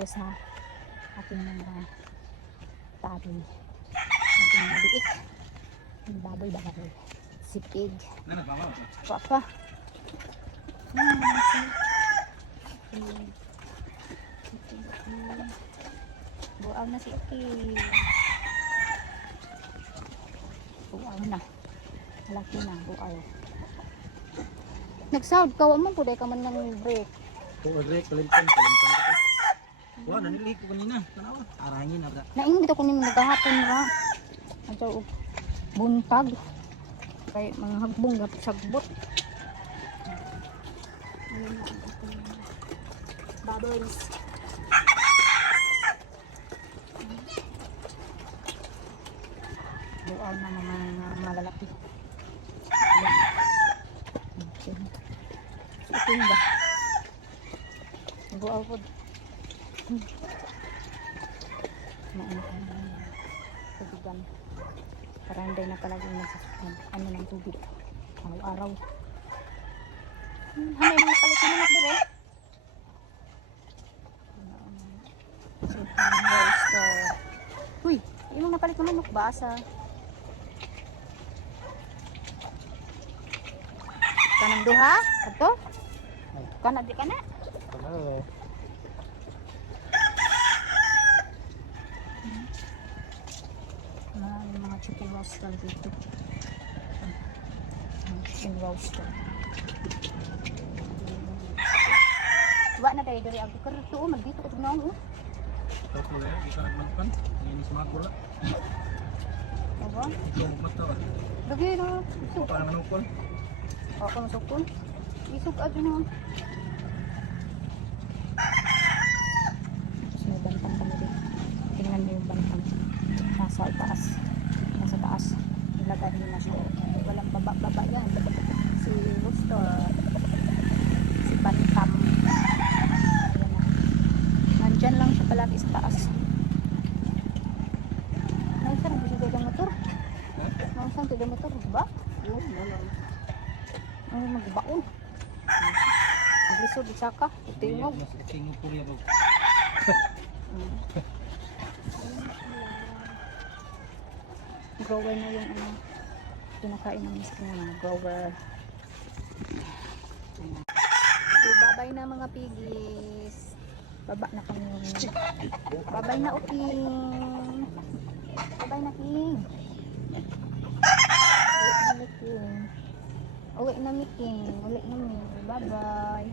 tayo sa ating mga tabi. Ating mga biik. Baboy. Sipig. Papa. Buaw na si Iki. Buaw na. Malaki na, buaw. Nag-sound ka, mo po ka man ng break. Break, kalimpan ko. Wah, nanili ko kanina. Tanawa, arangin na ba? Naingit ako nimo nagahapon ra. Ato buntag. Kay mga hagbong sagbot. Bubbles. Buaw na mga malalaki. Ito ba? Buaw po. Tubigan. Para hindi na palagi ano ng tubig. Araw-araw. Hanay mga palit naman at dire. Uy, yung napalit naman nukbasa. Kanang duha? Ato? Kana di kana? Hello. Mga chicken roaster dito. Chicken roaster. Wa na tayo dari ako karto magdito ug naong. Tapos na, di ka nagmantan. Ini smart bola. Aba? Ito mata. Lagi na. Ito para manukol. Ako masukon. Isog ato na. Tapos may bantang kami din. Tingnan mo yung bantang. Nasa taas. Nasa taas. Ilagay nyo na siya. Walang baba-baba yan. Si Rooster. Si Bantam. Ayan na. Nandyan lang siya palagi sa taas. Naisang hindi ka motor. Naisang hindi motor. Ba? Yun, wala. Ay, magbaon. Maglisod, isaka. Tingog. Tingog po yan. Grower na yung ano. Pinakain ng mister na grower. So, babay na mga piggies. Baba na kami. Babay na King. Babay na King. Uwi na mi King. Uwi na mi. Bye bye.